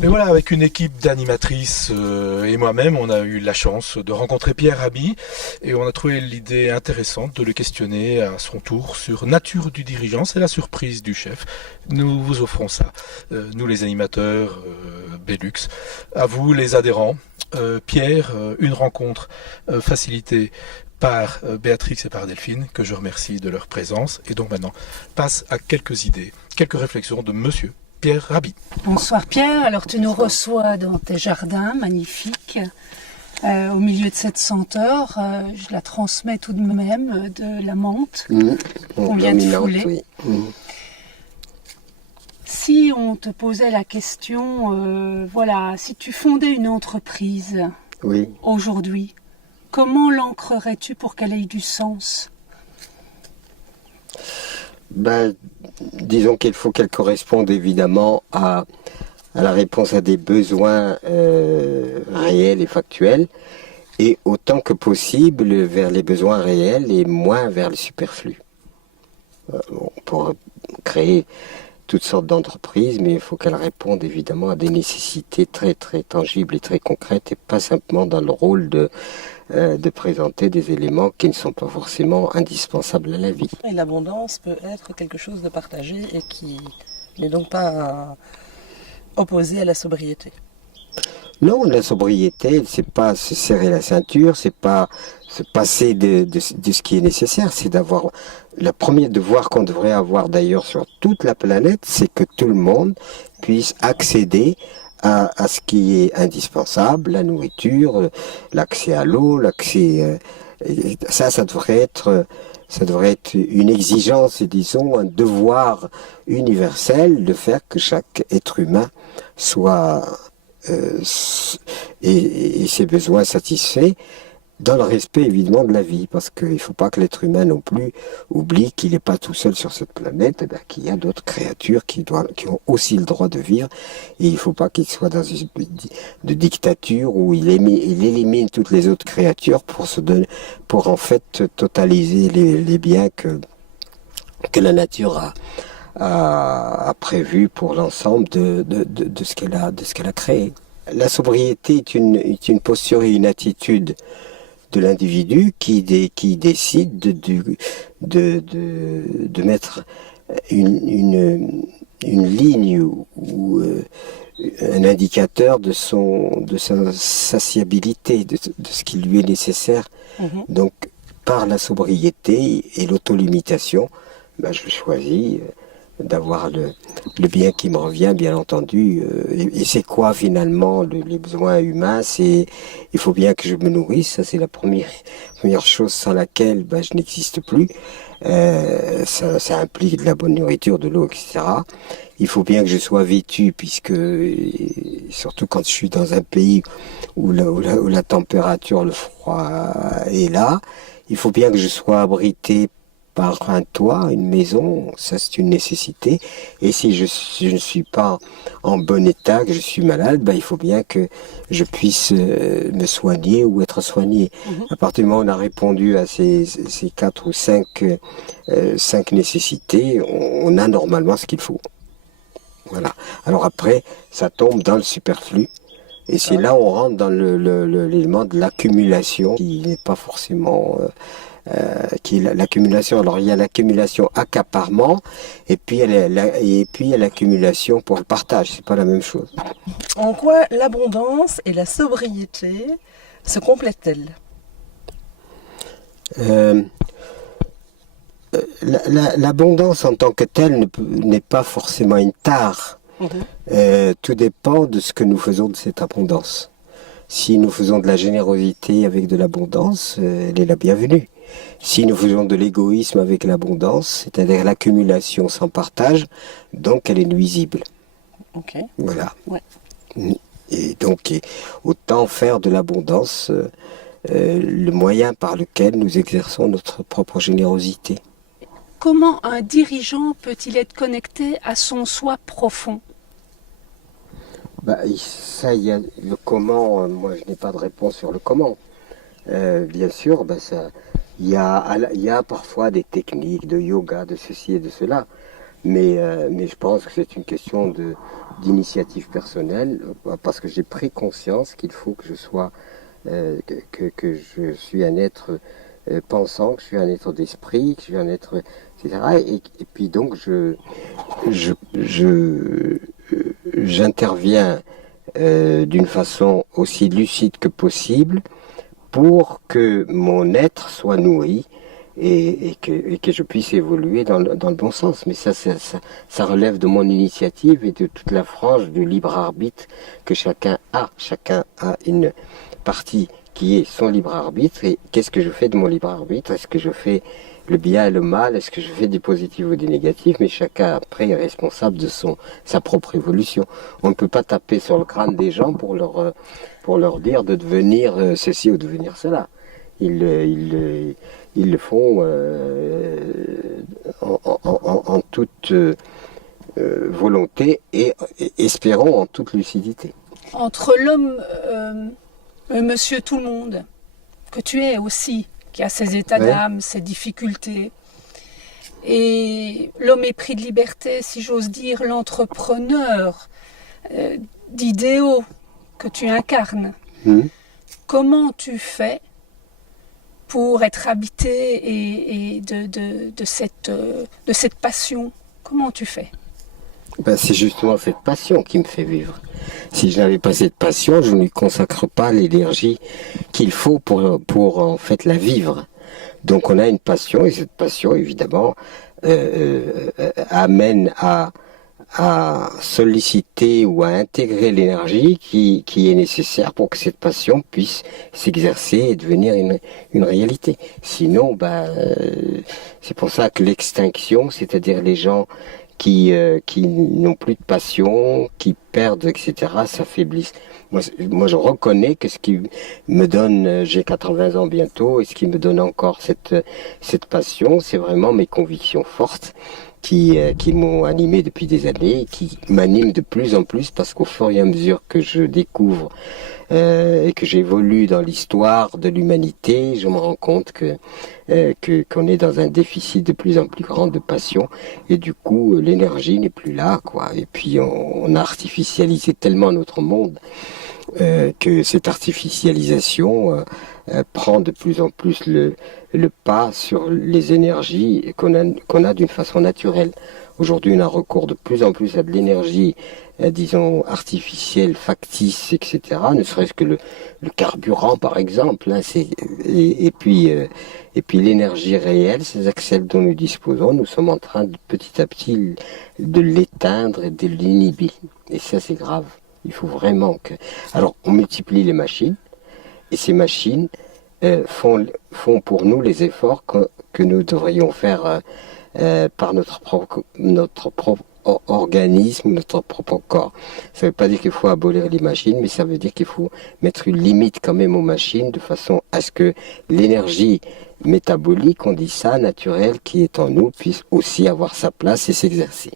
Mais voilà, avec une équipe d'animatrices et moi-même, on a eu la chance de rencontrer Pierre Rabhi et on a trouvé l'idée intéressante de le questionner à son tour sur nature du dirigeant. C'est la surprise du chef. Nous vous offrons ça, nous les animateurs Belux. À vous les adhérents. Pierre, une rencontre facilitée par Béatrix et par Delphine, que je remercie de leur présence. Et donc maintenant, passe à quelques idées, quelques réflexions de Monsieur Pierre Rabhi. Bonsoir Pierre, alors tu nous reçois dans tes jardins magnifiques, au milieu de cette senteur, je la transmets tout de même, de la menthe qu'on vient de fouler. Oui. Si on te posait la question, voilà, si tu fondais une entreprise aujourd'hui, comment l'ancrerais-tu pour qu'elle ait du sens ? Disons qu'il faut qu'elle corresponde évidemment à la réponse à des besoins réels et factuels, et autant que possible vers les besoins réels et moins vers le superflu. On pourrait créer toutes sortes d'entreprises, mais il faut qu'elles répondent évidemment à des nécessités très très tangibles et très concrètes, et pas simplement dans le rôle de présenter des éléments qui ne sont pas forcément indispensables à la vie. Et l'abondance peut être quelque chose de partagé et qui n'est donc pas opposé à la sobriété. Non, la sobriété, c'est pas se serrer la ceinture, c'est pas se passer de ce qui est nécessaire, c'est d'avoir le premier devoir qu'on devrait avoir d'ailleurs sur toute la planète, c'est que tout le monde puisse accéder à ce qui est indispensable, la nourriture, l'accès à l'eau, l'accès... ça devrait être une exigence, disons, un devoir universel de faire que chaque être humain soit... et ses besoins satisfaits dans le respect évidemment de la vie, parce qu'il ne faut pas que l'être humain non plus oublie qu'il n'est pas tout seul sur cette planète, qu'il y a d'autres créatures qui ont aussi le droit de vivre, et il ne faut pas qu'il soit dans une de dictature où il élimine toutes les autres créatures pour en fait totaliser les biens que la nature a prévu pour l'ensemble de ce qu'elle a créé. La sobriété est une posture et une attitude de l'individu qui décide de mettre une ligne ou un indicateur de sa satiabilité, de ce qui lui est nécessaire. Donc par la sobriété et l'autolimitation, je choisis d'avoir le bien qui me revient, bien entendu. Et c'est quoi finalement les besoins humains? Il faut bien que je me nourrisse, ça c'est la première chose sans laquelle je n'existe plus. Ça implique de la bonne nourriture, de l'eau, etc. Il faut bien que je sois vêtu, puisque surtout quand je suis dans un pays où la température, le froid est là, il faut bien que je sois abrité par un toit, une maison, ça c'est une nécessité. Et si je ne suis pas en bon état, que je suis malade, il faut bien que je puisse me soigner ou être soigné. À partir du moment où on a répondu à ces 4 ou 5 nécessités, on a normalement ce qu'il faut. Voilà. Alors après, ça tombe dans le superflu. Et c'est là où on rentre dans l'élément de l'accumulation, qui n'est pas forcément... qui est l'accumulation. Alors il y a l'accumulation accaparement, et puis il y a l'accumulation pour le partage. C'est pas la même chose. En quoi l'abondance et la sobriété se complètent-elles? L'abondance en tant que telle n'est pas forcément une tare. Tout dépend de ce que nous faisons de cette abondance. Si nous faisons de la générosité avec de l'abondance, elle est la bienvenue. Si nous faisons de l'égoïsme avec l'abondance, c'est-à-dire l'accumulation sans partage, donc elle est nuisible. Voilà. Ouais. Et donc, autant faire de l'abondance le moyen par lequel nous exerçons notre propre générosité. Comment un dirigeant peut-il être connecté à son soi profond ? Ça, il y a le comment. Moi, je n'ai pas de réponse sur le comment. Bien sûr, il y a parfois des techniques de yoga, de ceci et de cela. Mais je pense que c'est une question d'initiative personnelle, parce que j'ai pris conscience qu'il faut que je sois, que je suis un être pensant, que je suis un être d'esprit, que je suis un être, etc. Et puis donc j'interviens d'une façon aussi lucide que possible pour que mon être soit nourri et que je puisse évoluer dans le bon sens. Mais ça relève de mon initiative et de toute la frange du libre arbitre que chacun a. Chacun a une partie qui est son libre arbitre. Et qu'est-ce que je fais de mon libre arbitre? Est-ce que je fais le bien et le mal? Est-ce que je fais du positif ou du négatif? Mais chacun après est responsable de sa propre évolution. On ne peut pas taper sur le crâne des gens pour leur dire de devenir ceci ou devenir cela. Ils le font en toute volonté et espérons en toute lucidité. Entre l'homme, monsieur tout le monde, que tu es aussi, qui a ses états d'âme, ses difficultés, et l'homme épris de liberté, si j'ose dire, l'entrepreneur d'idéaux que tu incarnes, comment tu fais pour être habité et de cette passion? Comment tu fais? C'est justement cette passion qui me fait vivre. Si je n'avais pas cette passion, je ne lui consacre pas l'énergie qu'il faut pour en fait la vivre. Donc on a une passion, et cette passion évidemment amène à solliciter ou à intégrer l'énergie qui est nécessaire pour que cette passion puisse s'exercer et devenir une réalité. Sinon, c'est pour ça que l'extinction, c'est-à-dire les gens qui n'ont plus de passion, qui perdent, etc., s'affaiblissent. Moi, je reconnais que ce qui me donne, j'ai 80 ans bientôt, et ce qui me donne encore cette passion, c'est vraiment mes convictions fortes qui m'ont animé depuis des années, et qui m'animent de plus en plus, parce qu'au fur et à mesure que je découvre et que j'évolue dans l'histoire de l'humanité, je me rends compte qu'on est dans un déficit de plus en plus grand de passion, et du coup l'énergie n'est plus là, quoi. Et puis on a artificialisé tellement notre monde que cette artificialisation prend de plus en plus le pas sur les énergies qu'on a d'une façon naturelle. Aujourd'hui, on a recours de plus en plus à de l'énergie, disons, artificielle, factice, etc. Ne serait-ce que le carburant, par exemple. Hein, et puis l'énergie réelle, ces accès dont nous disposons, nous sommes en train de petit à petit de l'éteindre et de l'inhiber. Et ça, c'est grave. Il faut vraiment que... Alors, on multiplie les machines, et ces machines font pour nous les efforts que nous devrions faire par notre propre organisme, notre propre corps. Ça ne veut pas dire qu'il faut abolir les machines, mais ça veut dire qu'il faut mettre une limite quand même aux machines, de façon à ce que l'énergie métabolique, on dit ça, naturelle, qui est en nous, puisse aussi avoir sa place et s'exercer.